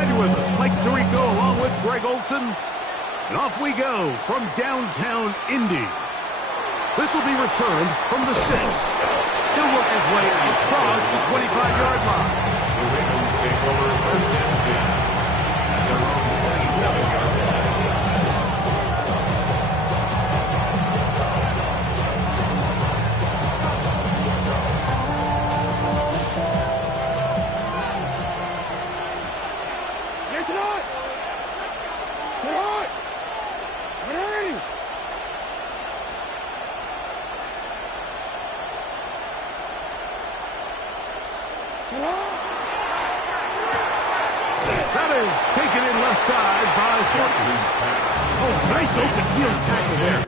Glad you're with us. Mike Tirico along with Greg Olson. And off we go from downtown Indy. This will be returned from the 6. He'll work his way across the 25-yard line. The Ravens take over first and 10 at their own 27-yard line. That is taken in left side by Thornton. Oh, nice open field tackle there.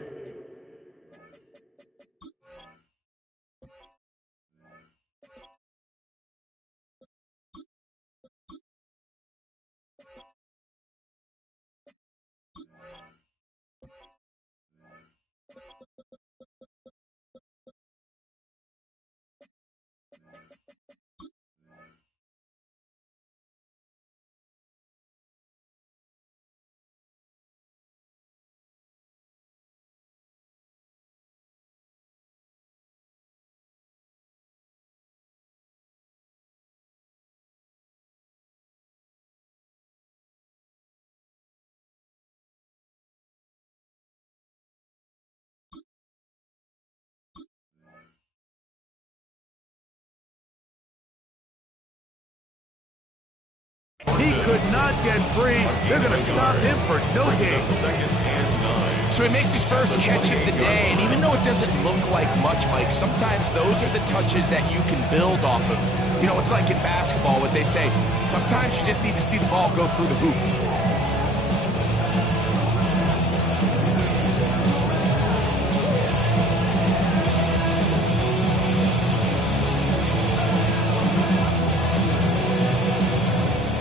He could not get free. They're going to stop him for no gain. Second and 9. So he makes his first catch of the day, and even though it doesn't look like much, Mike, sometimes those are the touches that you can build off of. You know, it's like in basketball, what they say, sometimes you just need to see the ball go through the hoop.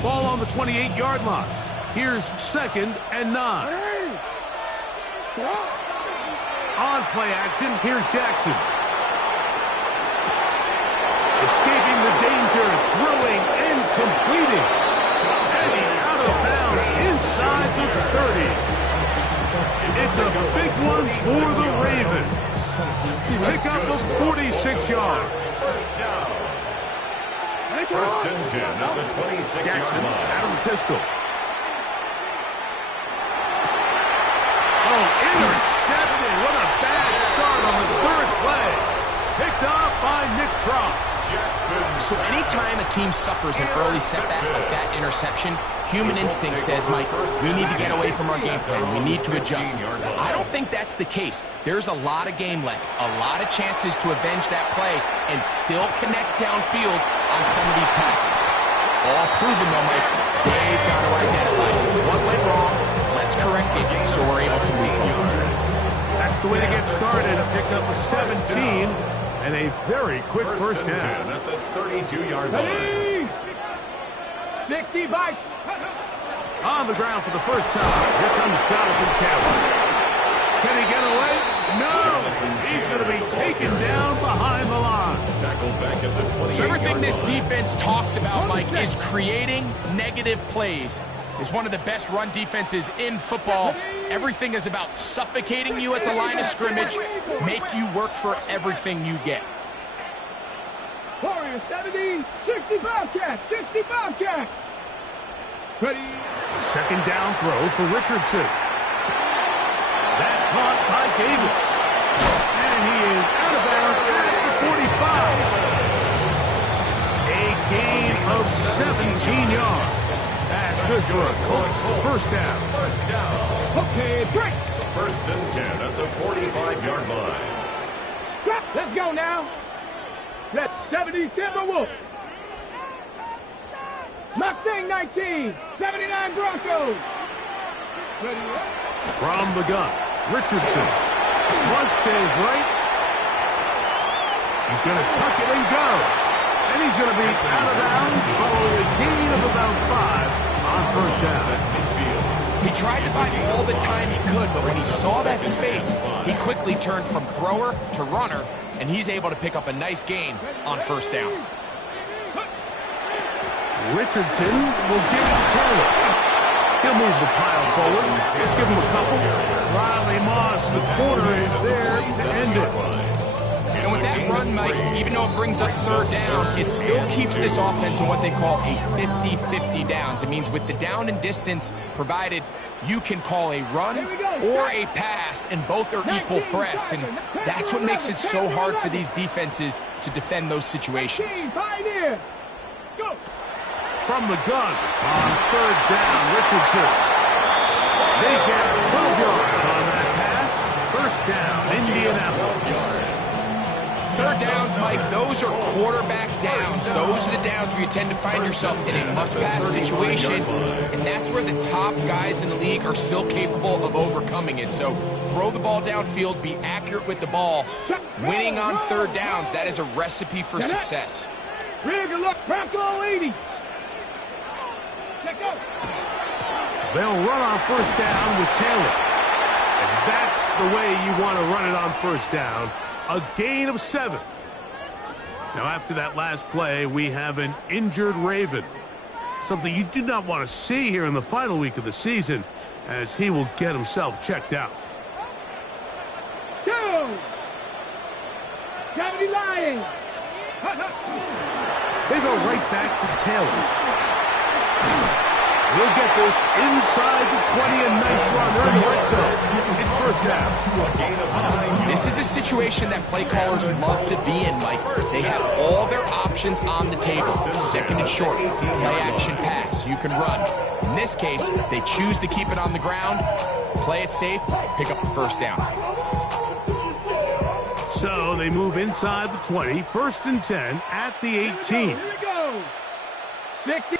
Ball on the 28-yard line. Here's second and 9. On play action, here's Jackson. Escaping the danger, throwing and completing. Heading out of bounds inside the 30. It's a big one for the Ravens. Pick up of 46 yards. First down. First and 10 at the 26-yard Jackson line. out of the pistol. Oh, intercepted. What a bad start on the third play. Picked off by Nick Cross. So anytime a team suffers an early setback like that interception, human instinct says, Mike, we need to get away from our game plan. We need to adjust. I don't think that's the case. There's a lot of game left, a lot of chances to avenge that play and still connect downfield on some of these passes. All proven, though, Mike, they've got to identify what went wrong. Let's correct it so we're able to move forward. That's the way to get started. A pickup of 17 and a very quick first down. 10 at the 32-yard line. 65. On the ground for the first time. Here comes Jonathan Taylor. Can he get away? No! He's going to be taken down behind the line. Tackled back at the 28-yard So everything this line. defense talks about, Mike, is creating negative plays. It's one of the best run defenses in football. Everything is about suffocating you at the line of scrimmage, make you work for everything you get. Warriors 70, 65 catch, 65 catch. Ready. Second down throw for Richardson. That caught by Davis. And he is out of bounds at the 45. A gain of 17 yards. That's good for a Colts first down. First down. Okay, break. First and 10 at the 45-yard line. Stop. Let's go now. Let's 70 Timberwolves. Mustang 19, 79 Broncos. Ready. From the gun, Richardson. Flush to his right. He's going to tuck it and go. And he's going to be out of bounds following a gain of about 5 on first down. He tried to buy all the time he could, but when he saw that space, he quickly turned from thrower to runner, and he's able to pick up a nice gain on first down. Richardson will give it to Taylor. He'll move the pile forward. Let's give him a couple. Riley Moss, the corner, is there to end it. And with that run, Mike, even though it brings up third down, it still keeps this offense in what they call a 50-50 downs. It means with the down and distance provided, you can call a run or a pass, and both are equal threats. And that's what makes it so hard for these defenses to defend those situations. Go. From the gun on third down, Richardson. They get 12 yards on that pass. First down, Indianapolis. Third downs, Mike, those are quarterback downs. Those are the downs where you tend to find yourself in a must-pass situation, and that's where the top guys in the league are still capable of overcoming it. So throw the ball downfield, be accurate with the ball. Winning on third downs, that is a recipe for success. Rigger, look, crack all 80. Let go. They'll run on first down with Taylor. And that's the way you want to run it on first down. A gain of 7. Now, after that last play, we have an injured Raven. Something you do not want to see here in the final week of the season, as he will get himself checked out. Go. Gravity lying. They go right back to Taylor. We'll get this inside the 20, and nice run. They're in the red zone. It's first down. This is a situation that play callers love to be in, Mike. They have all their options on the table. Second and short, play action pass. You can run. In this case, they choose to keep it on the ground, play it safe, pick up the first down. So they move inside the 20, first and 10 at the 18. Here we go. 60.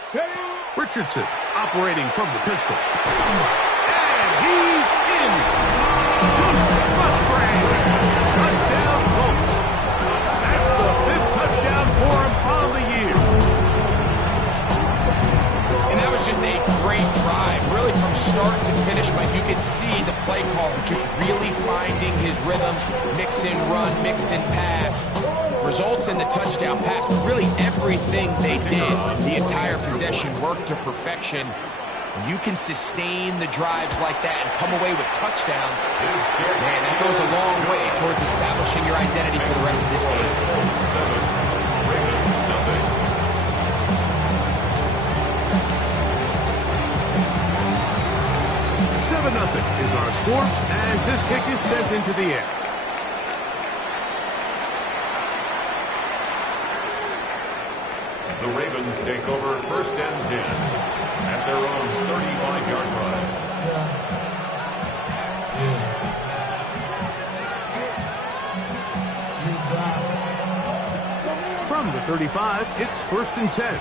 Richardson operating from the pistol. And he's in. Musgrave. Touchdown, Colts. That's the 5th touchdown for him on the year. And that was just a great drive. Really from start to finish, Mike, you could see the play caller just really finding his rhythm. Mix in run, mix in pass. Results in the touchdown pass. Really everything they did, the entire possession worked to perfection. When you can sustain the drives like that and come away with touchdowns, man, that goes a long way towards establishing your identity for the rest of this game. 7-0 is our score as this kick is sent into the air. The Ravens take over first and 10 at their own 35-yard line. From the 35, it's first and 10.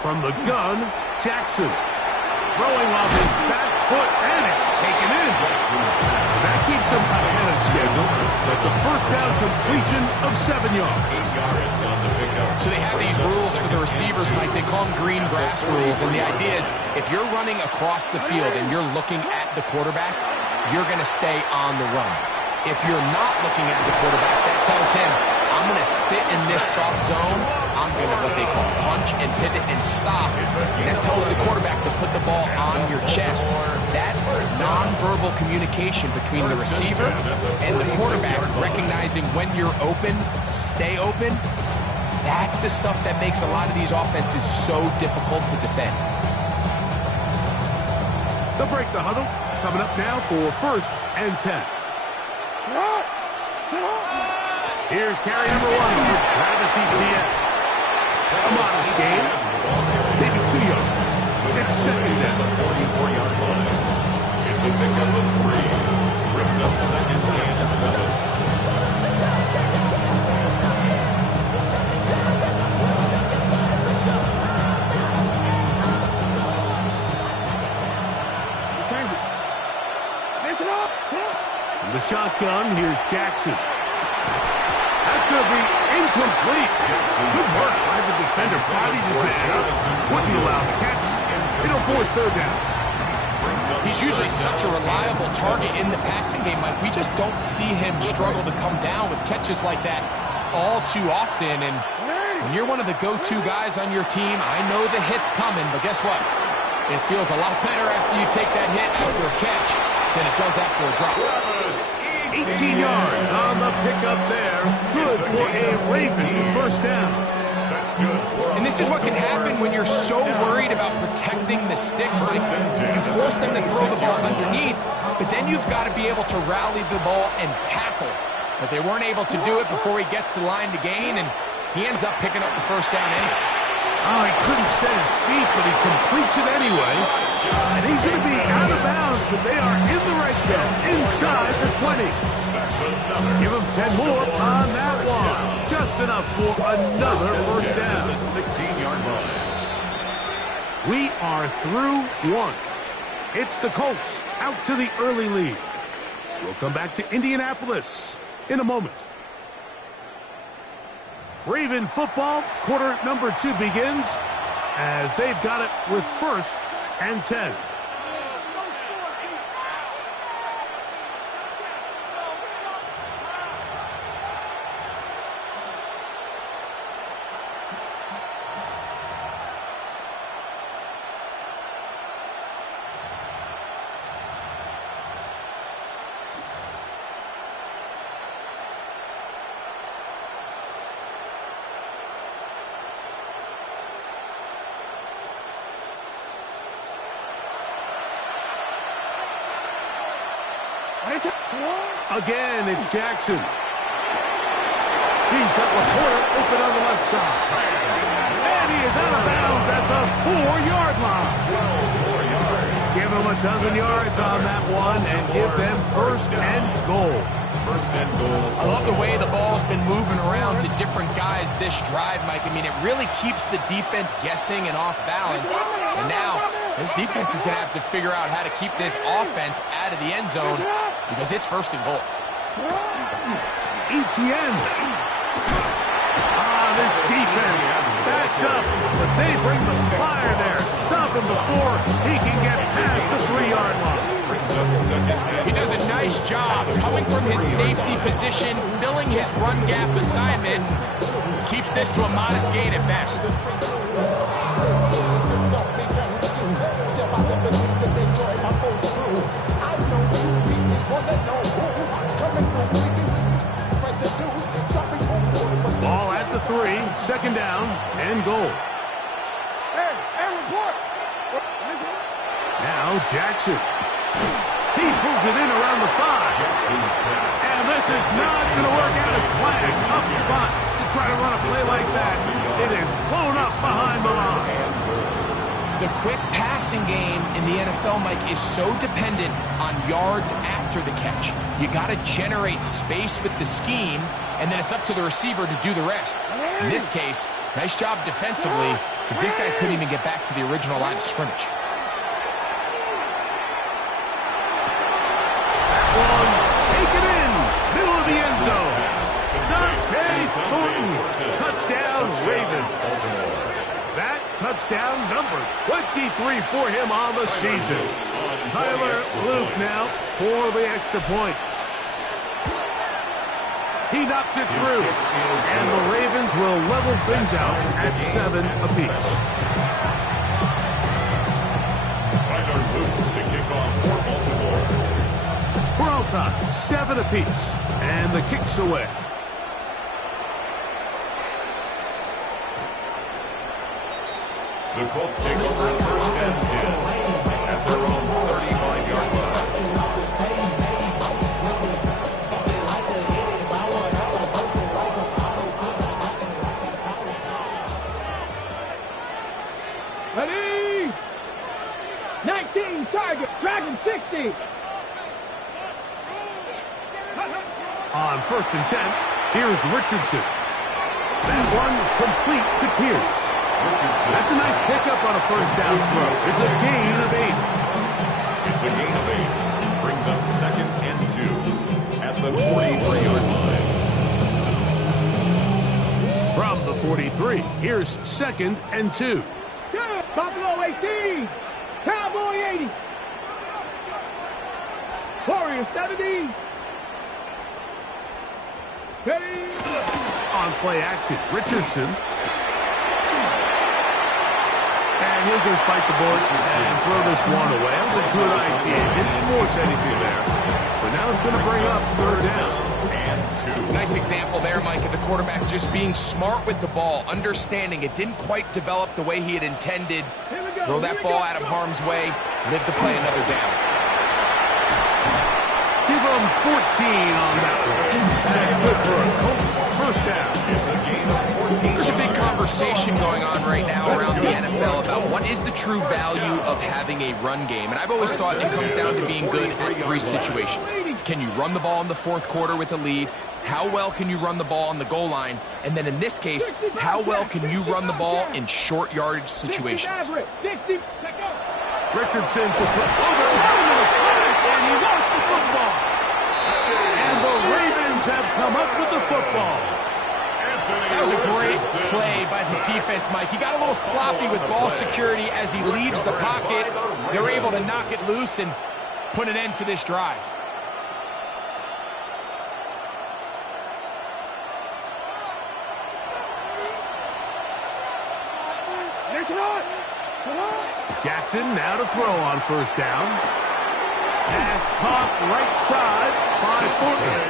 From the gun, Jackson. Throwing off his back foot, and it's taken in. That keeps him ahead of schedule. That's a first down completion of 7 yards. 8 yards on the pickup. So they have these rules for the receivers, Mike. They call them green grass rules. And the idea is if you're running across the field and you're looking at the quarterback, you're going to stay on the run. If you're not looking at the quarterback, that tells him, I'm going to sit in this soft zone. I'm going to what they call punch and pivot and stop. That tells the quarterback to put the ball on your chest. That nonverbal communication between the receiver and the quarterback, recognizing when you're open, stay open, that's the stuff that makes a lot of these offenses so difficult to defend. They'll break the huddle. Coming up now for first and 10. Here's carry number 1 for Travis Etienne. A modest game, maybe 2 yards. It's second down. 44-yard line. It's a pickup of 3. Brings up second and 7. From the shotgun, here's Jackson. That's going to be incomplete. Good work by the defender. Bodied his man up. Wouldn't allow the catch. It'll force third down. He's usually such a reliable target in the passing game, Mike. We just don't see him struggle to come down with catches like that. all too often, and when you're one of the go-to guys on your team, I know the hit's coming, but guess what? It feels a lot better after you take that hit after a catch than it does after a drop. 18 yards on the pickup there. Good for a Raven first down. That's good. And this is what can happen when you're so worried about protecting the sticks. Like, you force them to throw the ball underneath, but then you've got to be able to rally the ball and tackle. But they weren't able to do it before he gets the line to gain, and he ends up picking up the first down anyway. Oh, he couldn't set his feet, but he completes it anyway. And he's going to be out of bounds, but they are in the red zone, inside the 20. Give him 10 more on that one. Just enough for another first down. The 16-yard line. We are through one. It's the Colts out to the early lead. We'll come back to Indianapolis in a moment. Raven football, quarter number 2 begins as they've got it with 1st and 10. Again, it's Jackson. He's got Laporta open on the left side. And he is out of bounds at the 4-yard line. Give him a dozen yards on that one and give them 1st and goal. 1st and goal. I love the way the ball's been moving around to different guys this drive, Mike. I mean, it really keeps the defense guessing and off balance. And now, this defense is going to have to figure out how to keep this offense out of the end zone because it's 1st and goal. Etienne. This defense backed up, but they bring the fire there. Stop him before he can get past the 3-yard line. He does a nice job coming from his safety position, filling his run gap assignment. Keeps this to a modest gain at best. Ball at the 3, 2nd down and goal. Hey, report. Now Jackson. He pulls it in around the 5. And this is not going to work out as planned. Tough spot to try to run a play like that. It is blown up behind the line. The quick passing game in the NFL, Mike, is so dependent on yards after the catch. You got to generate space with the scheme, and then it's up to the receiver to do the rest. In this case, nice job defensively, because this guy couldn't even get back to the original line of scrimmage. One, take it in, middle of the end zone. Dante Thornton, touchdown Ravens. That touchdown number 23 for him on the season. Tyler Luke now for the extra point. He knocks it through, and the Ravens will level things out at 7 apiece. Tyler Luke to kick off for Baltimore. We're all tied, 7 apiece, and the kick's away. The Colts take over 1st and 10 at their own 35-yard line. Ready? 19 target. Dragon 60. On 1st and 10, here's Richardson. That one complete to Pierce. That's a nice pickup on a 1st down throw. It's a gain of 8. It's a gain of 8. Brings up 2nd and 2 at the 43-yard line. From the 43, here's 2nd and 2. Good. Buffalo 18. Cowboy 80. Warrior 70. Ready? on play action. Richardson. And he'll just bite the board and throw this one away. That was a good idea. Didn't force anything there. But now it's going to bring up third down. And 2. Nice example there, Mike, of the quarterback just being smart with the ball, understanding it didn't quite develop the way he had intended. Throw that ball out of harm's way, live to play another down. Give him 14 on that one. That's good for a Colts first down. It's a gain of 14. There's a big conversation going on right now around the NFL about what is the true value of having a run game. And I've always thought it comes down to being good at 3 situations. Can you run the ball in the fourth quarter with a lead? How well can you run the ball on the goal line? And then in this case, how well can you run the ball in short yardage situations? Richardson's a overrunning the flash, and he lost the football. And the Ravens have come up with the football. That was a great play by the defense, Mike. He got a little sloppy with ball security as he leaves the pocket. They're able to knock it loose and put an end to this drive. Jackson now to throw on first down. Pass caught right side by Thornton.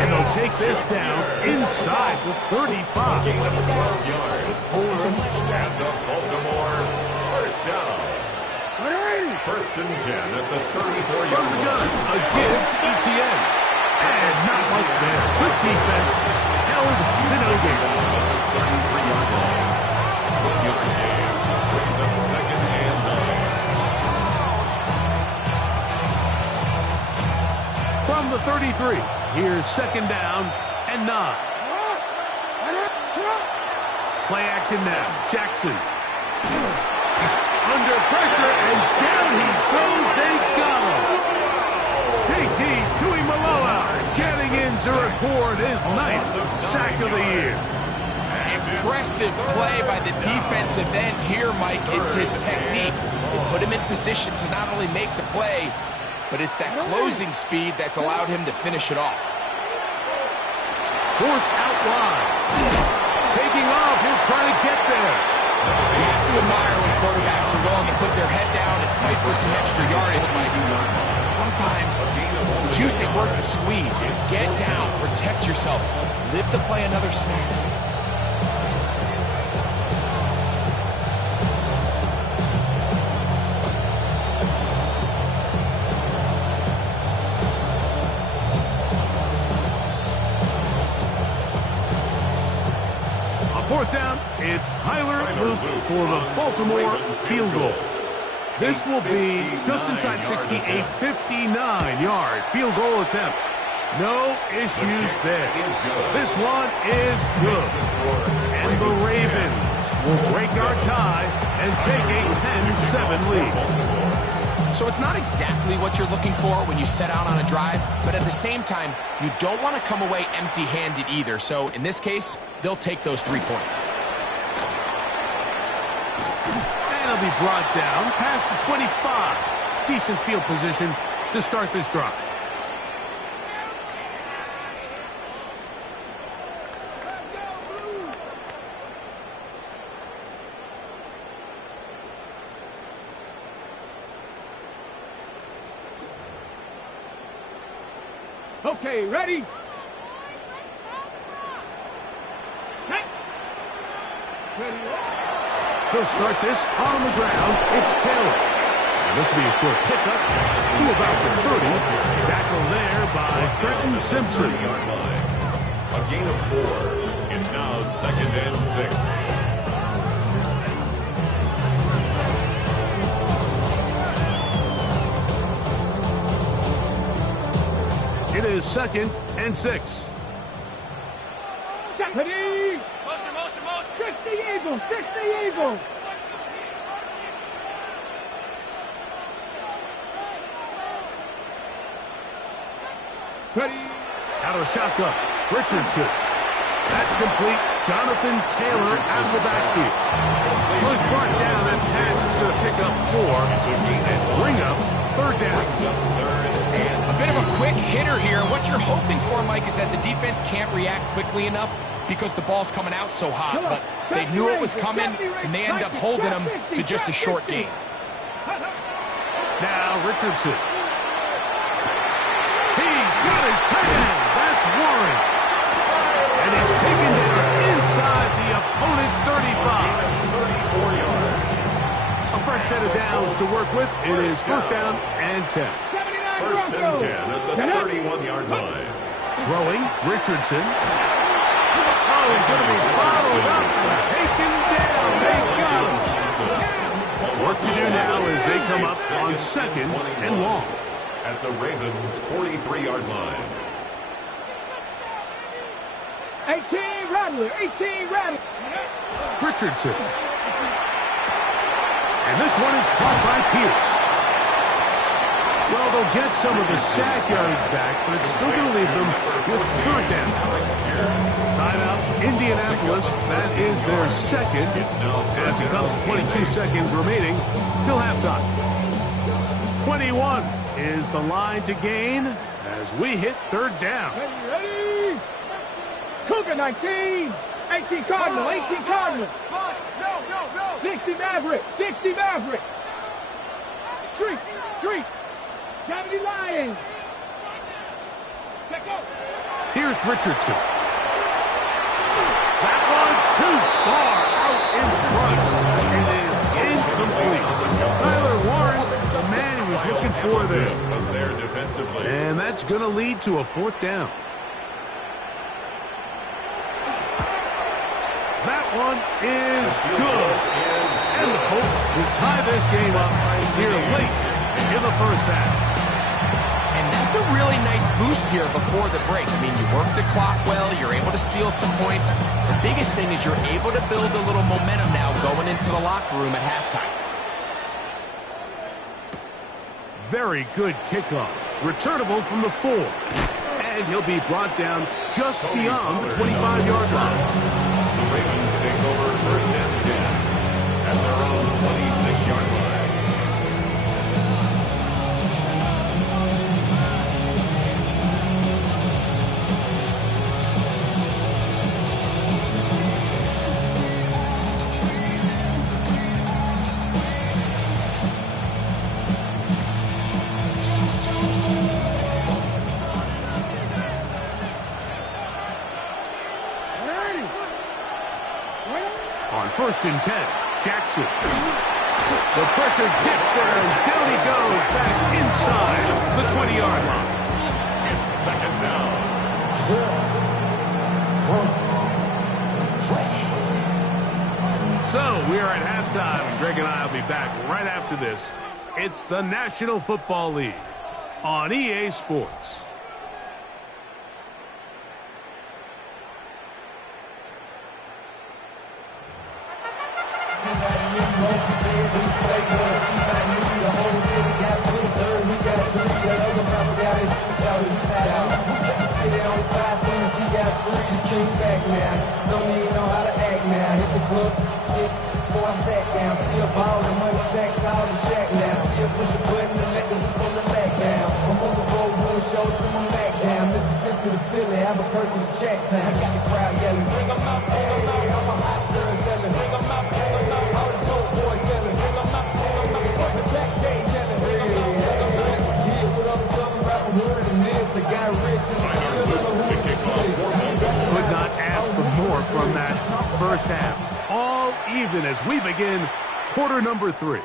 And they'll take this down inside the 35. Gain of 12 yards. And the Baltimore first down. First and 10 at the 34-yard From the gun, a give to ETN. And not much there. Good defense. Held to no gain. 33-yard line. 1-yard gain. Brings up second and 9. From the 33, here's second down and 9. Play action now. Jackson. Under pressure, and down he goes. They got him. JT Tuimoloau getting in to record his 9th sack of the year. Impressive play by the defensive end here, Mike. It's his technique. It put him in position to not only make the play, but it's that closing speed that's allowed him to finish it off. Forced out wide. Taking off, he'll try to get there. You have to admire when quarterbacks are willing to put their head down and fight for some extra yardage, Mike. Sometimes the juice ain't worth the squeeze. Get down, protect yourself, live to play another snap. Fourth down, it's Tyler Luke for the Baltimore field goal. This will be just inside 60, a 59-yard field goal attempt. No issues there. This one is good. And the Ravens will break our tie and take a 10-7 lead. So it's not exactly what you're looking for when you set out on a drive, but at the same time, you don't want to come away empty-handed either. So in this case, they'll take those 3 points. And it'll be brought down past the 25. Decent field position to start this drive. Okay, ready? He'll start this on the ground. It's Taylor. And this will be a short pickup to about the 30. Tackle there by Trenton Simpson. A gain of 4. It's now second and 6. It is second and 6. Ready? Motion. 60 Eagles. Ready? Out of shotgun. Richardson. That's complete. Jonathan Taylor out of the backfield. Was brought down, and pass is going to pick up 4 and bring up third down. A bit of a quick hitter here. What you're hoping for, Mike, is that the defense can't react quickly enough because the ball's coming out so hot, but they knew it was coming, and they end up holding them to just a short gain. Now Richardson. He's got his tight end. That's Warren. And he's taken down inside the opponent's 35. 34 yards. A fresh set of downs to work with. It is first down and 10. First and 10 at the 31-yard line. Throwing, Richardson. Oh, he's going to be followed up and taken down. They got him. Work to do now as they come up on second and long. At the Ravens' 43-yard line. 18 Rattler, 18 Rattler. Richardson. And this one is caught by Pierce. Well, they'll get some of the sack yardage back, but it's still going to leave them with third down. Timeout, Indianapolis. That is their second. As it comes to 22 seconds remaining till halftime. 21 is the line to gain as we hit third down. Ready? Cougar 19. 18 Cardinal, 18 Cardinal. 60 Maverick, 60 Maverick. Street. 70 Lions. Check out. Here's Richardson. That one too far out in front. It is incomplete. Tyler Warren, the man he was looking for there. Was there defensively. And that's going to lead to a fourth down. That one is good. And the Colts will tie this game up here late in the first half. And that's a really nice boost here before the break. I mean, you work the clock well, you're able to steal some points. The biggest thing is you're able to build a little momentum now going into the locker room at halftime. Very good kickoff. Returnable from the 4. And he'll be brought down just beyond the 25-yard line. The Ravens take over first and 10 at their own 26-yard line. On first and 10, Jackson. The pressure gets there, and down he goes back inside the 20-yard line. It's second down. So we are at halftime, and Greg and I will be back right after this. It's the National Football League on EA Sports. Could not ask for more from that first half. All even as we begin quarter number 3.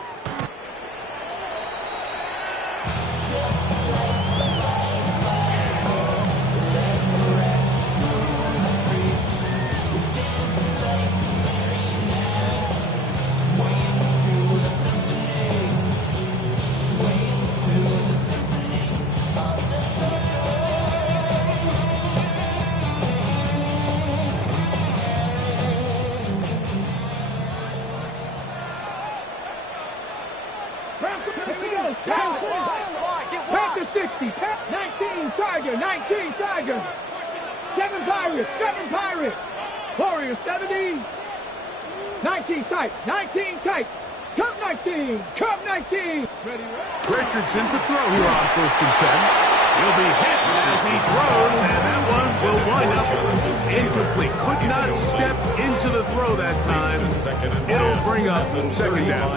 Panther 60, 19 Tiger, 19 Tiger. 7 Pirates. Warriors 70. 19 tight, 19 tight. Cub 19. Ready. Richardson to throw here on first and 10. He'll be hit as he throws, and that one will wind up incomplete. Could not It'll bring up second down.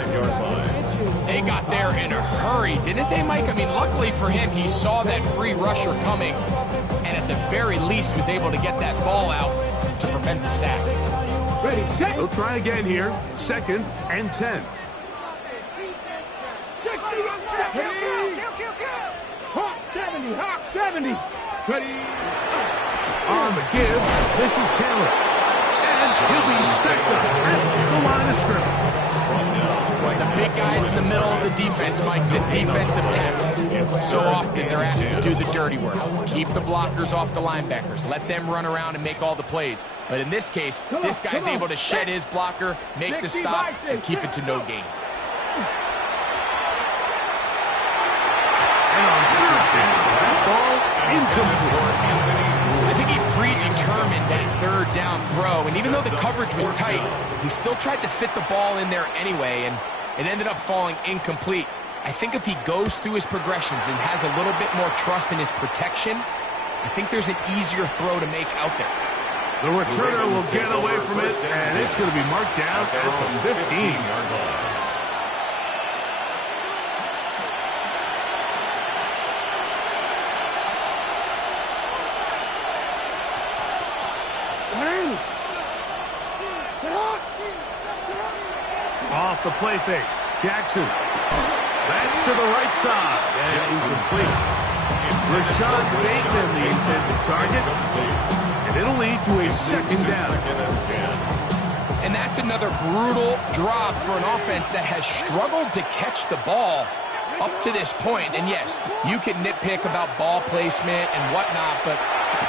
They got there in a hurry, didn't they, Mike? I mean, luckily for him, he saw that free rusher coming, and at the very least was able to get that ball out to prevent the sack. Ready, set. They'll try again here. 2nd and 10. 60. Hawk 70. Hawk 70. Ready. On the give, this is Taylor. And he'll be stepped up at the line of scrimmage. The big guys in the middle of the defense, Mike, the defensive tackles. So often they're asked to do the dirty work. Keep the blockers off the linebackers. Let them run around and make all the plays. But in this case, this guy's able to shed his blocker, make the stop, and keep it to no gain. And on third down, that ball incomplete. I think he predetermined that third down throw, and even though the coverage was tight, he still tried to fit the ball in there anyway, and it ended up falling incomplete. I think if he goes through his progressions and has a little bit more trust in his protection, I think there's an easier throw to make out there. The returner will get away from it, and it's going to be marked down at the 15-yard line. Off the play fake. Jackson. That's to the right side. And incomplete. Rashad Bateman, the intended target. And it'll lead to a second down. And that's another brutal drop for an offense that has struggled to catch the ball up to this point. And yes, you can nitpick about ball placement and whatnot, but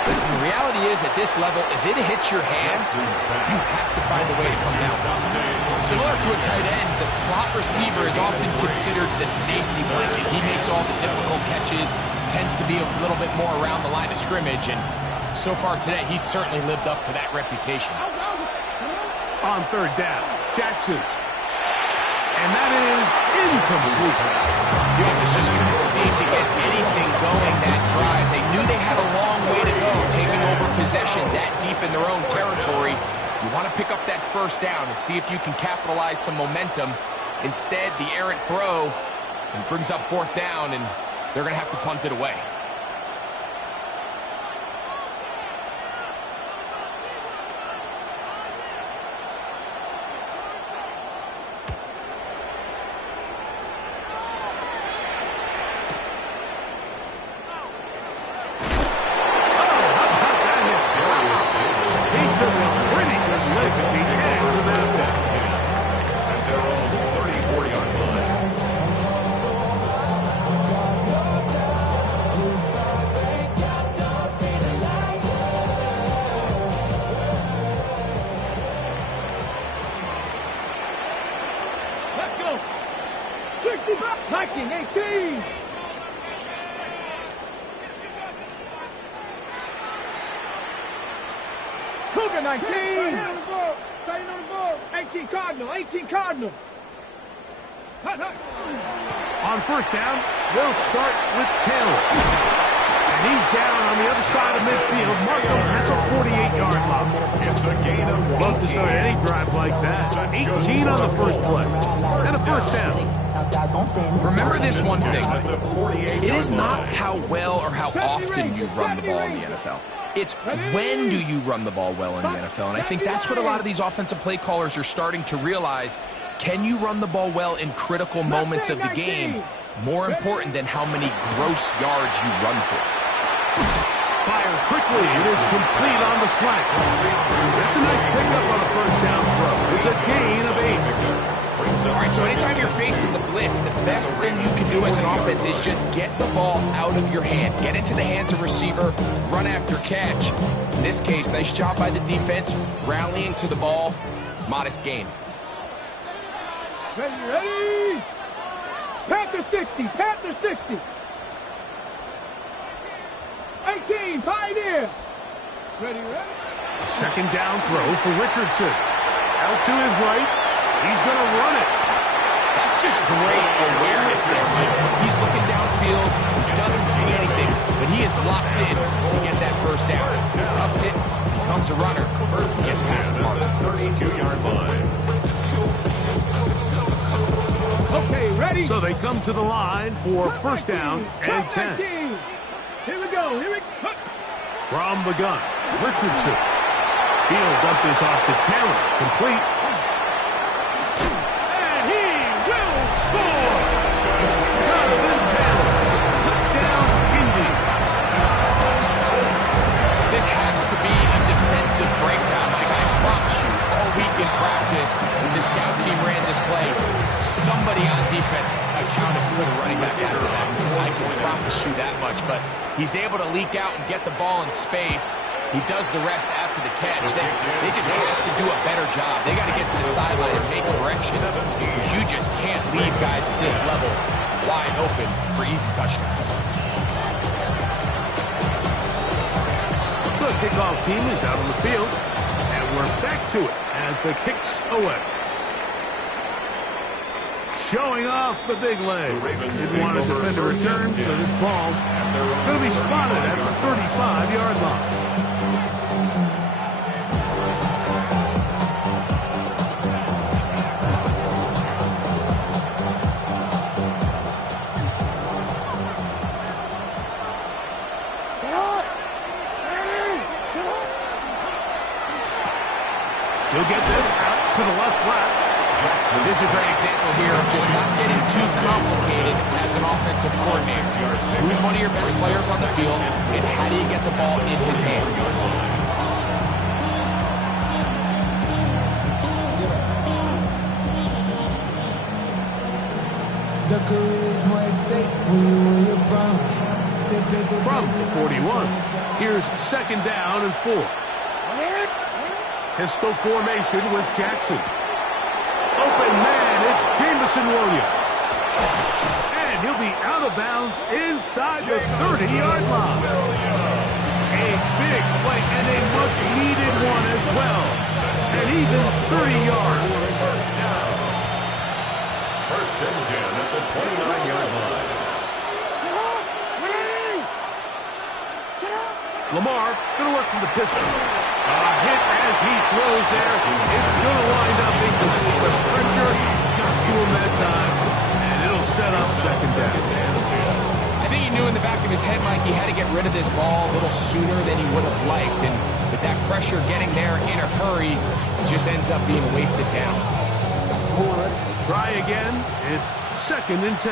listen, the reality is at this level, if it hits your hands, you have to find a way to come down. Similar to a tight end, the slot receiver is often considered the safety blanket. He makes all the difficult catches, tends to be a little bit more around the line of scrimmage, and so far today, he's certainly lived up to that reputation. On third down, Jackson. And that is incomplete. The offense just couldn't seem to get anything going that drive. They knew they had a long way to go, taking over possession that deep in their own territory. You want to pick up that first down and see if you can capitalize some momentum. Instead, the errant throw brings up 4th down, and they're going to have to punt it away. Viking 18. Cougar 19. 18 Cardinal. 18 Cardinal. On first down, they'll start with Taylor. And he's down on the other side of midfield. Markham has a 48-yard line. It's a gain of 1. Love to start any drive like that. 18 on the first play. And a first down. Remember this one thing. It is not how well or how often you run the ball in the NFL. It's when do you run the ball well in the NFL. And I think that's what a lot of these offensive play callers are starting to realize. Can you run the ball well in critical moments of the game? More important than how many gross yards you run for. Fires quickly. It is complete on the slant. That's a nice pickup on a first down throw. It's a gain of 8. All right, so anytime you're facing the blitz, the best thing you can do as an offense is just get the ball out of your hand. Get into the hands of receiver, run after catch. In this case, nice job by the defense, rallying to the ball. Modest gain. Ready. Panther 60. Panther 60. 18. Pioneer. Ready. A second down throw for Richardson. Out to his right. He's going to run it. That's just great awareness there. He's looking downfield. He doesn't see anything, but he is locked in to get that first down. Tucks it, becomes a runner, gets past the mark. 32-yard line. Okay, ready? So they come to the line for first down and 10. Here we go. Here we go. From the gun, Richardson. He'll dump this off to Taylor. Complete. And he will score! Jonathan Taylor. Touchdown, Indy. This has to be a defensive breakdown. Like I promise you, all week in practice, when the scout team ran this play, somebody on defense accounted for the running back out of the backfield. I can promise you that much, but he's able to leak out and get the ball in space. He does the rest after the catch. They just have to do a better job. They got to get to the sideline and make corrections. You just can't leave guys at this level wide open for easy touchdowns. The kickoff team is out on the field, and we're back to it as the kick's away. Showing off the big leg. Didn't want to defend a return, so this ball going to be spotted at the 35-yard line. He'll get this out to the left flat. This is a great example here of just not getting too complicated as an offensive coordinator. Who's one of your best players on the field, and how do you get the ball in his hands? From the 41, here's second down and 4. Pistol formation with Jackson. Open man, it's Jameson Williams. And he'll be out of bounds inside the 30-yard line. A big play and a much-needed one as well. And even 30 yards. First and 10 at the 29-yard line. Lamar going to work from the pistol. A hit as he throws there. It's going to wind up incomplete. The pressure got to him that time, and it'll set up second down. I think he knew in the back of his head, Mike, he had to get rid of this ball a little sooner than he would have liked. And with that pressure getting there in a hurry, it just ends up being a wasted down. Try again. It's second and 10.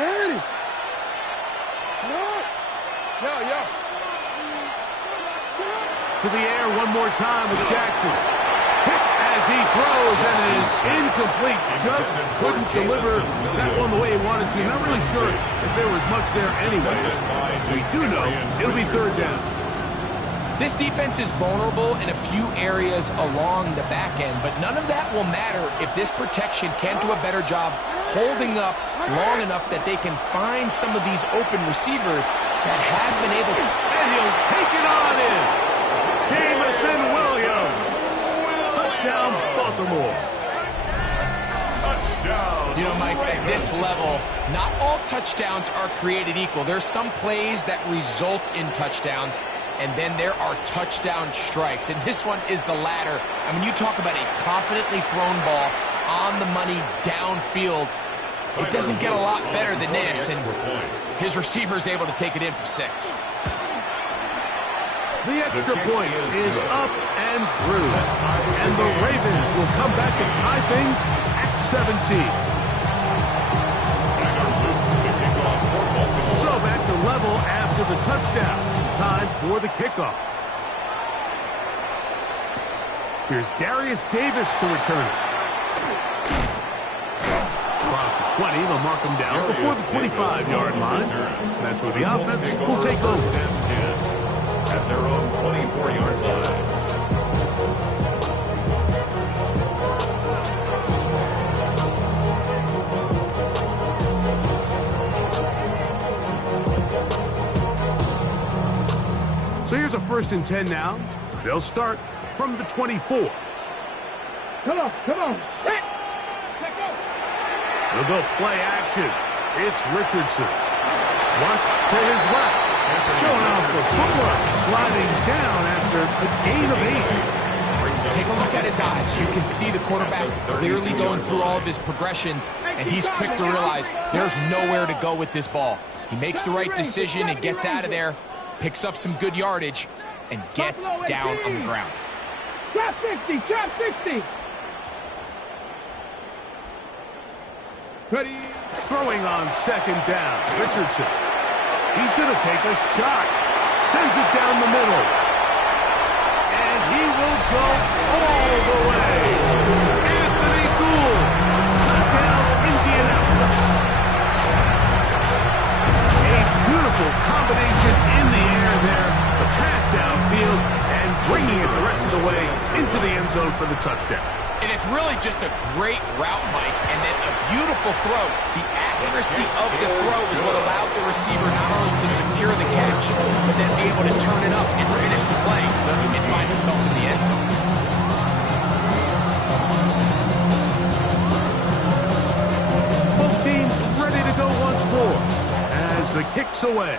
Ready? Yo. To the air one more time with Jackson. Hit as he throws, and it is incomplete. Just couldn't deliver that one the way he wanted to. Not really sure if there was much there anyways. We do know it'll be third down. This defense is vulnerable in a few areas along the back end, but none of that will matter if this protection can't do a better job holding up long enough that they can find some of these open receivers that have been able to. And he'll take it on in. Jameson Williams. Touchdown, Baltimore. Touchdown. You know, Mike, at this level, not all touchdowns are created equal. There's some plays that result in touchdowns, and then there are touchdown strikes. And this one is the latter. I mean, you talk about a confidently thrown ball on the money downfield. It doesn't get a lot better than this, and his receiver is able to take it in for 6. The extra point is up and through, and the Ravens will come back to tie things at 17. So back to level after the touchdown. Time for the kickoff. Here's Darius Davis to return it. Across the 20, they'll mark him down before the 25-yard line. That's where the offense will take over. At their own 24-yard line. So here's a first and 10 now. They'll start from the 24. Come on. Set. They'll go play action. It's Richardson. Flush to his left. Showing off the footwork. Sliding down after a gain of 8. Take a look at his eyes. You can see the quarterback clearly going through all of his progressions, and he's quick to realize there's nowhere to go with this ball. He makes the right decision and gets out of there, picks up some good yardage, and gets down on the ground. Trap 60, trap 60. Ready. Throwing on second down, Richardson. He's going to take a shot. Sends it down the middle. And he will go all the way. Anthony Gould. Touchdown, Indianapolis. A beautiful combination in the air there. The pass downfield and bringing it the rest of the way into the end zone for the touchdown. And it's really just a great route, Mike, and then a beautiful throw. The accuracy of the throw is what allowed the receiver not only to secure the catch, but then be able to turn it up and finish the play and find himself in the end zone. Both teams ready to go once more as the kick's away.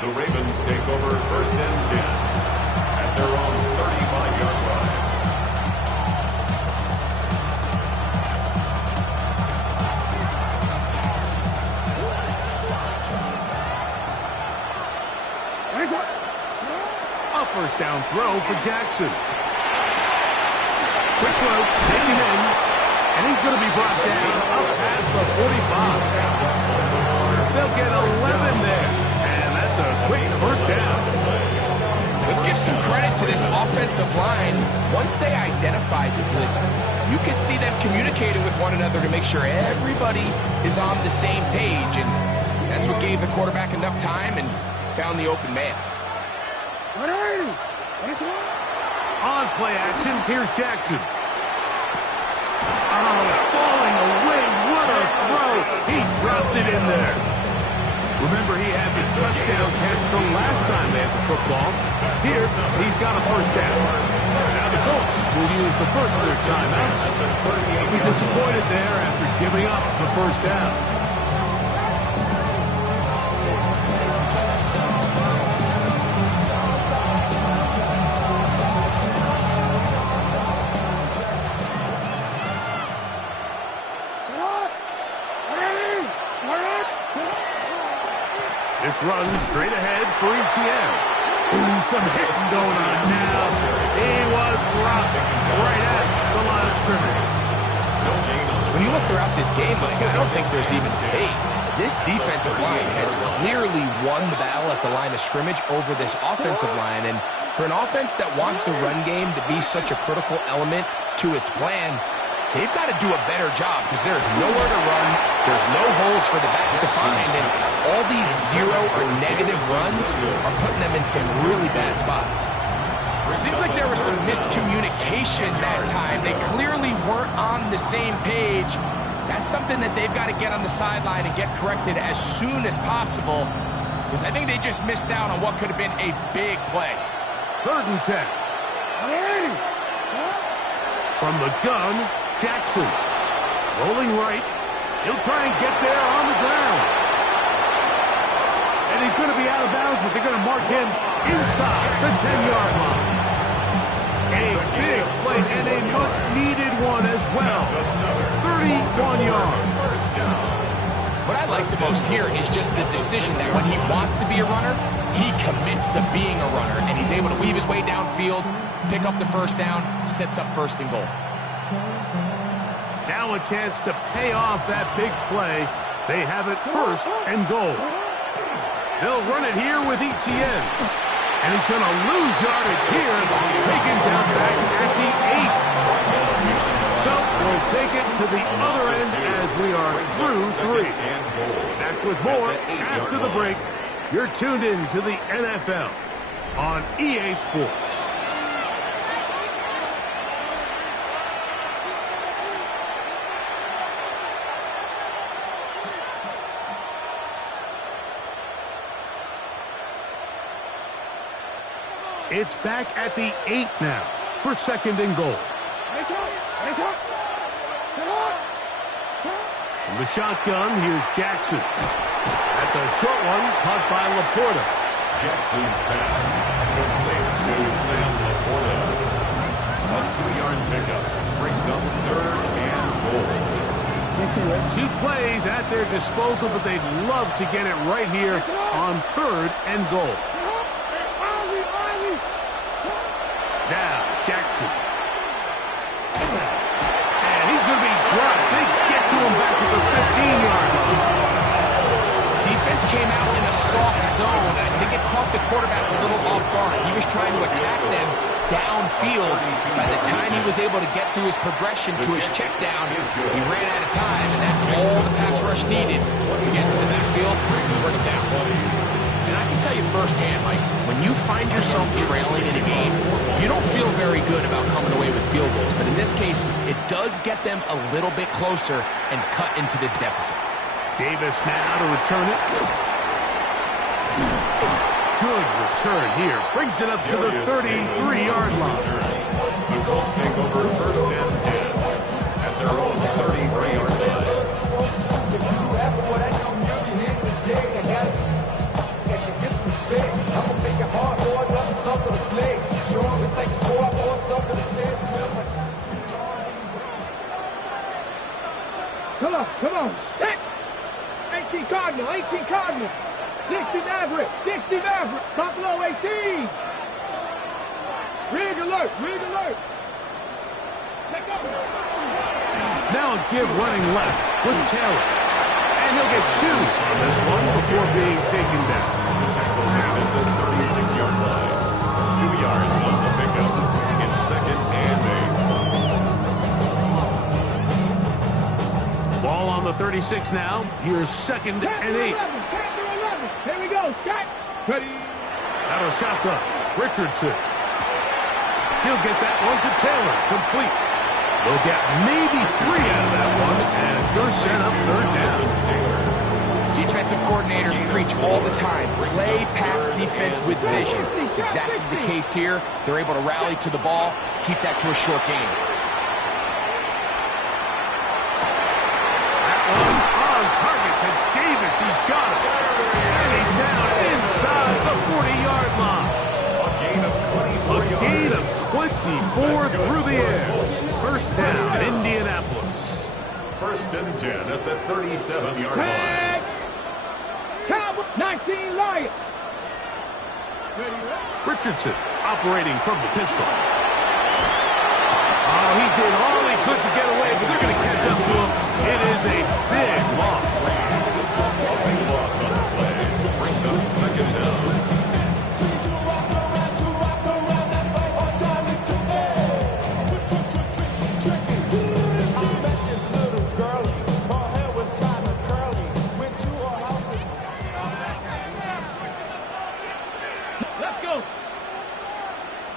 The Ravens take over first and 10 at their own 35-yard line. A first down throw for Jackson. Quick throw, taken in, and he's going to be brought down up past the 45. They'll get 11 there, and that's a quick first down. Let's give some credit to this offensive line. Once they identified the blitz, you could see them communicating with one another to make sure everybody is on the same page, and that's what gave the quarterback enough time and found the open man. On play action, here's Jackson. Oh, falling away, what a throw. He drops it in there. Remember, he had the touchdown catch from last time they had the football. Here, he's got a first down. Now the Colts will use the first of their timeouts. They'll be disappointed there after giving up the first down. This run straight ahead for Etienne. Ooh, some hitting going on now. He was rocked right at the line of scrimmage. When you look throughout this game, Mike, I don't think there's even debate. This defensive line has clearly won the battle at the line of scrimmage over this offensive line. And for an offense that wants the run game to be such a critical element to its plan, they've got to do a better job because there's nowhere to run, there's no holes for the back to find, and all these zero or negative runs are putting them in some really bad spots. It seems like there was some miscommunication that time. They clearly weren't on the same page. That's something that they've got to get on the sideline and get corrected as soon as possible because I think they just missed out on what could have been a big play. 3rd and 10. From the gun, Jackson. Rolling right. He'll try and get there on the ground. And he's going to be out of bounds, but they're going to mark him inside the 10-yard line. A big play and a much-needed one as well. 31 yards. What I like the most here is just the decision that when he wants to be a runner, he commits to being a runner, and he's able to weave his way downfield, pick up the first down, sets up 1st and goal. Now a chance to pay off that big play. They have it 1st and goal. They'll run it here with Etienne. And he's going to lose yardage here. Taken down back at the 8. So we'll take it to the other end as we are through 3. Back with more after the break. You're tuned in to the NFL on EA Sports. It's back at the 8 now for 2nd and goal. From the shotgun, here's Jackson. That's a short one caught by Laporta. Jackson's pass complete to Sam Laporta. A 2-yard pickup brings up 3rd and goal. 2 plays at their disposal, but they'd love to get it right here on 3rd and goal. Now, Jackson. And he's going to be dropped. They get to him back at the 15-yard line. Defense came out in a soft zone. I think it caught the quarterback a little off guard. He was trying to attack them downfield. By the time he was able to get through his progression to his check down, he ran out of time, and that's all the pass rush needed to get to the backfield and bring him down. And I can tell you firsthand, Mike, when you find yourself trailing in a game, you don't feel very good about coming away with field goals. But in this case, it does get them a little bit closer and cut into this deficit. Davis now to return it. Good return here. Brings it up to the 33-yard line. The Colts take over 1st and 10 at their own 33-yard line. Come on. Set. 18 Cardinal. 60 Maverick. Buffalo 18. Rig alert. Let go. Now a give running left with Taylor. And he'll get 2 on this one before being taken down. The tackle made at the 36-yard line. 2 yards on the pickup. It's 2nd and 8. Ball on the 36 now. Here's 2nd and 8. 11. Here we go. Scott. Ready. Out of shotgun. Richardson. He'll get that one to Taylor. Complete. They'll get maybe 3 out of that one, and it's going to set up 3rd down. Defensive coordinators preach all the time, play pass defense with vision. It's exactly the case here. They're able to rally to the ball, keep that to a short game. That one on target to Davis. He's got it. And he's down inside the 40-yard line. A gain of 24 yards. A gain of 24 through the air. 1st down, Indianapolis. 1st and 10 at the 37-yard line. Cowboy 19 Lions. Richardson operating from the pistol. Oh, he did all he could to get away, but they're going to catch up to him. It is a big loss. A big loss on the play. Brings up 2nd down.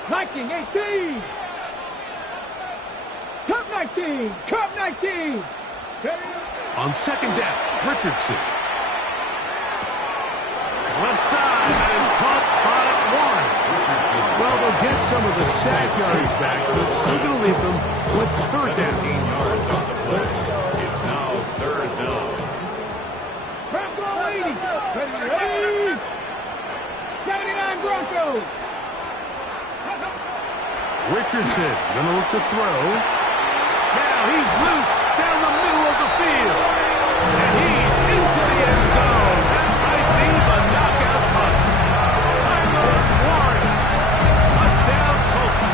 Viking 18. Cup 19. On 2nd down, Richardson. Left side, and caught by 1. Well, they'll get some of the sack yardage back, but it's still going to leave them with 3rd down. 17 yards on the play. It's now 3rd down. Bronco 80. 79 Broncos. Richardson going to look to throw. Now he's loose down the middle of the field. And he's into the end zone. That might be the knockout touch. Tyler Warren. Touchdown, Colts.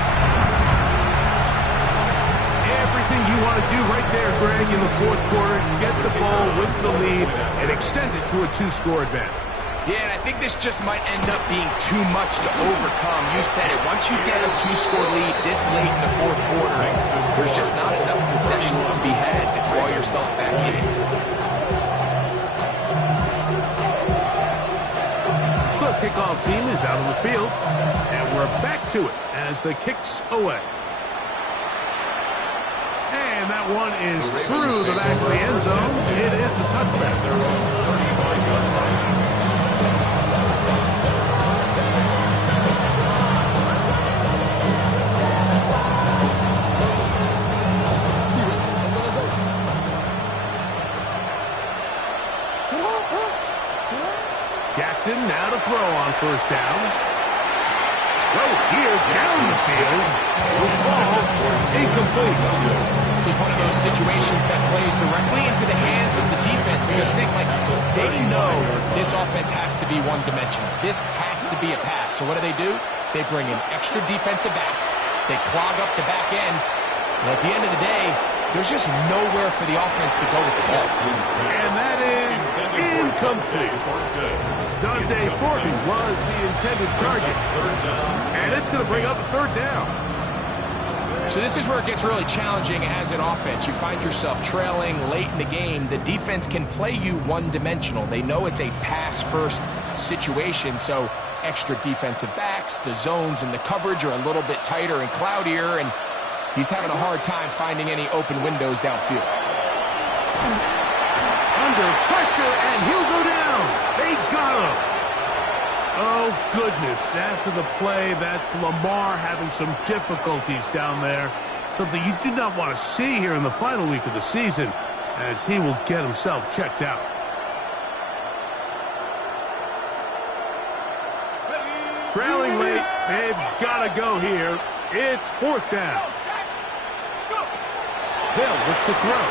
Everything you want to do right there, Greg, in the 4th quarter. Get the ball with the lead and extend it to a 2-score advantage. Yeah, and I think this just might end up being too much to overcome. You said it. Once you get a 2-score lead this late in the 4th quarter, there's just not enough possessions to be had to claw yourself back in it. The kickoff team is out on the field, and we're back to it as the kick's away. And that one is through the back of the end zone. It is a touchback. 35-yard line. Jackson now to throw on first down. Throw here down the field. Will fall incomplete. This is one of those situations that plays directly into the hands of the defense because they know this offense has to be one-dimensional. This has to be a pass. So what do? They bring in extra defensive backs. They clog up the back end. And at the end of the day, there's just nowhere for the offense to go with the ball. And that is incomplete. Dante Thornton was the intended target. And it's going to bring up a third down. So this is where it gets really challenging as an offense. You find yourself trailing late in the game. The defense can play you one-dimensional. They know it's a pass-first situation, so extra defensive backs, the zones and the coverage are a little bit tighter and cloudier, and he's having a hard time finding any open windows downfield. Under pressure, and he'll go down. They got him. Oh, goodness. After the play, that's Lamar having some difficulties down there. Something you do not want to see here in the final week of the season, as he will get himself checked out. Trailing late, they've got to go here. It's fourth down. They'll look to throw.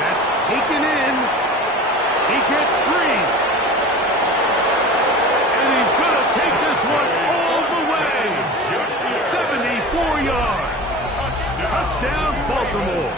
That's taken in. He gets free. And he's going to take this one all the way. 74 yards. Touchdown, Baltimore.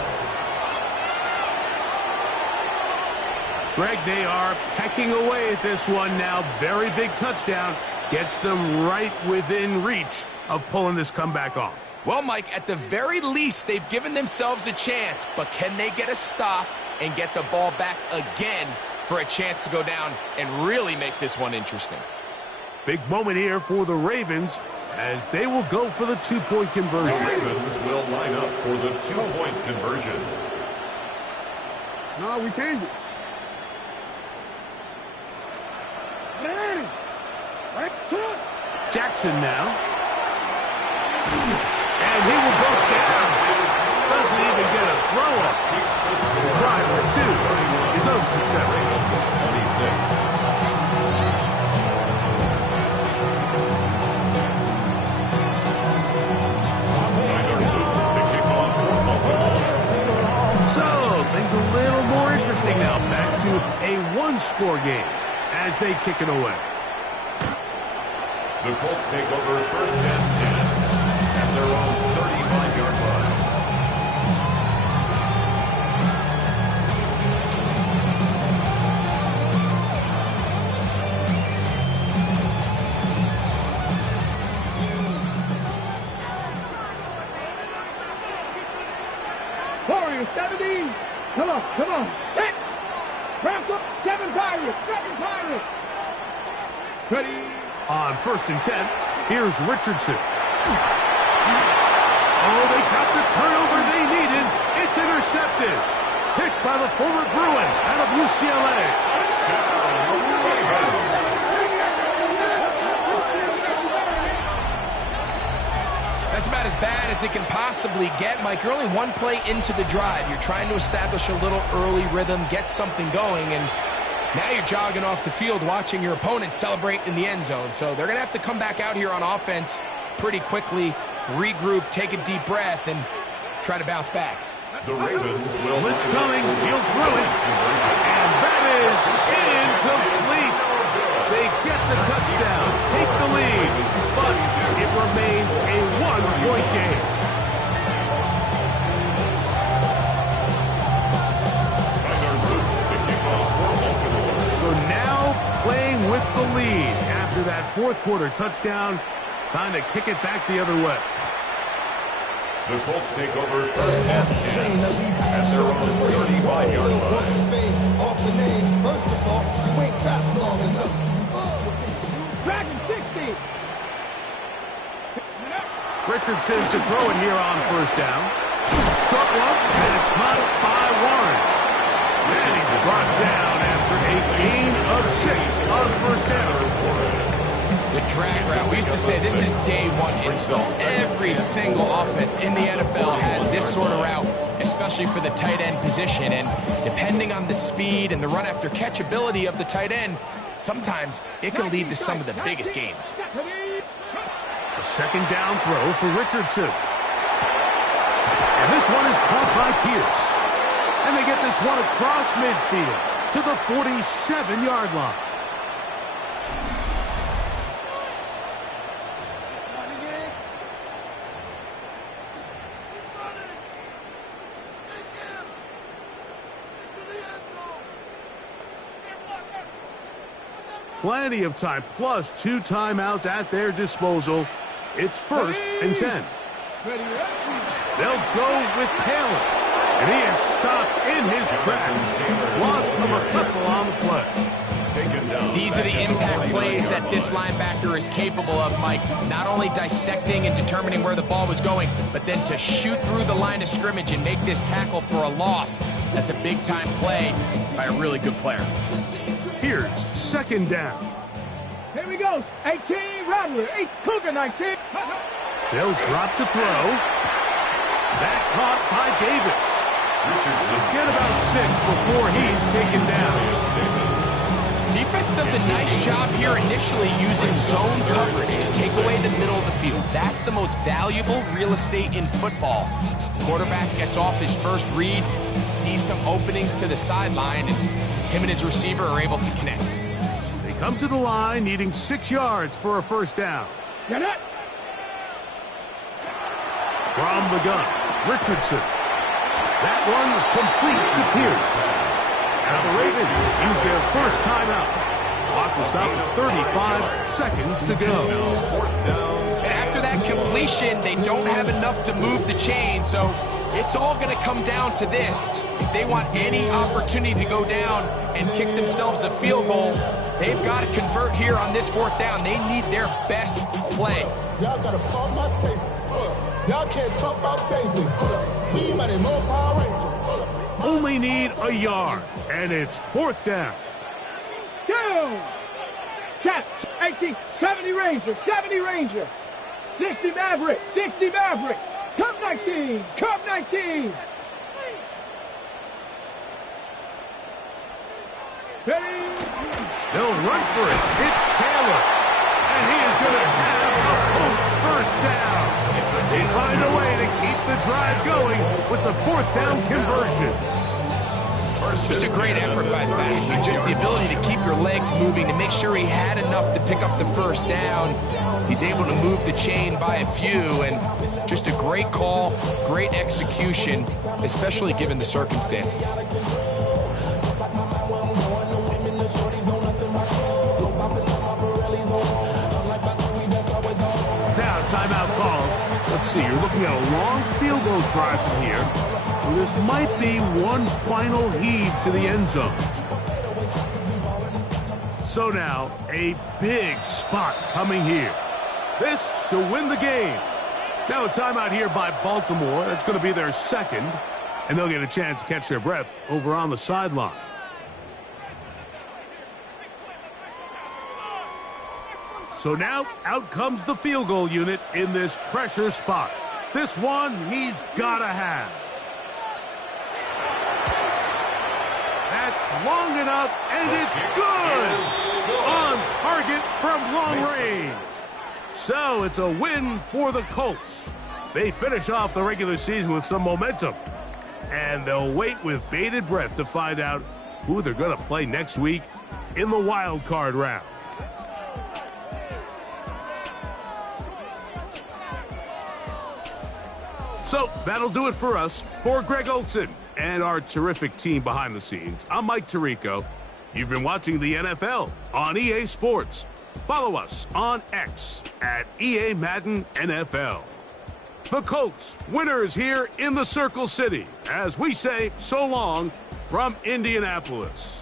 Greg, they are pecking away at this one now. Very big touchdown. Gets them right within reach of pulling this comeback off. Well, Mike, at the very least, they've given themselves a chance, but can they get a stop and get the ball back again for a chance to go down and really make this one interesting? Big moment here for the Ravens as they will go for the two-point conversion. The Ravens will line up for the two-point conversion. No, we changed it. Jackson now. And he will go down. Doesn't even get a throw up. Drive for two. His own success. 26. So, things a little more interesting now. Back to a one-score game as they kick it away. The Colts take over first and 10 at their own 35-yard line. Warriors, 17. Come on. Set. Wrapped up. 7 Pirates. Ready. On first and 10, here's Richardson. Oh, they got the turnover they needed. It's intercepted. Picked by the former Bruin out of UCLA. That's about as bad as it can possibly get, Mike. You're only one play into the drive. You're trying to establish a little early rhythm, get something going, and now you're jogging off the field watching your opponent celebrate in the end zone. So they're going to have to come back out here on offense pretty quickly, regroup, take a deep breath, and try to bounce back. The Ravens will... Blitz coming, he'll throw it. And that is incomplete. They get the touchdown, take the lead, but it remains a one-point game. So now playing with the lead after that fourth quarter touchdown. Time to kick it back the other way. The Colts take over first and 10 at their own 35-yard line. Off the name, first of all, you ain't got long enough. Dragon 60. Richardson to throw it here on first down. Short one, and it's caught by Warren. And he's brought down after a gain of 6 on first down. The drag route. We used to say this is day one install. Every single offense in the NFL has this sort of route, especially for the tight end position. And depending on the speed and the run after catch ability of the tight end, sometimes it can lead to some of the biggest gains. A second down throw for Richardson. And this one is caught by Pierce. And they get this one across midfield to the 47-yard line. Plenty of time, plus 2 timeouts at their disposal. It's 1st and 10. They'll go with Taylor. And he is stopped in his tracks. Loss of a couple on the play. These are the impact plays that this linebacker is capable of, Mike. Not only dissecting and determining where the ball was going, but then to shoot through the line of scrimmage and make this tackle for a loss. That's a big-time play by a really good player. Here's second down. Here we go. 18, Rattler. 8, Cougar 19. They'll drop to throw. That caught by Davis. Get about 6 before he's taken down. Defense does a nice job here initially using zone coverage to take away the middle of the field. That's the most valuable real estate in football. Quarterback gets off his first read, sees some openings to the sideline, and him and his receiver are able to connect. They come to the line needing 6 yards for a first down. Get it. From the gun, Richardson. That one complete to Pierce. Now the Ravens use their first timeout. Clock will stop at 35 seconds to go. And after that completion, they don't have enough to move the chain, so it's all going to come down to this. If they want any opportunity to go down and kick themselves a field goal, they've got to convert here on this 4th down. They need their best play. Y'all got to pump my taste. Y'all can't talk about basic. He might more Power Ranger. Only need a yard, and it's 4th down. Down. Catch. 18, 70 Ranger. 70 Ranger. 60 Maverick. 60 Maverick. Come 19. Come 19. They'll run for it. It's Taylor. And he is going to have a Colts first down. They find a way to keep the drive going with the 4th down conversion. Just a great effort by Bash. Just the ability to keep your legs moving to make sure he had enough to pick up the first down. He's able to move the chain by a few, and just a great call, great execution, especially given the circumstances. Now, timeout called. Let's see, you're looking at a long field goal try from here. This might be one final heave to the end zone. So now, a big spot coming here. This to win the game. Now a timeout here by Baltimore. That's going to be their second. And they'll get a chance to catch their breath over on the sideline. So now, out comes the field goal unit in this pressure spot. This one he's got to have. That's long enough, and it's good! On target from long range. So it's a win for the Colts. They finish off the regular season with some momentum. And they'll wait with bated breath to find out who they're going to play next week in the wild card round. So that'll do it for us. For Greg Olsen and our terrific team behind the scenes, I'm Mike Tirico. You've been watching the NFL on EA Sports. Follow us on X at EA Madden NFL. The Colts, winners here in the Circle City, as we say so long from Indianapolis.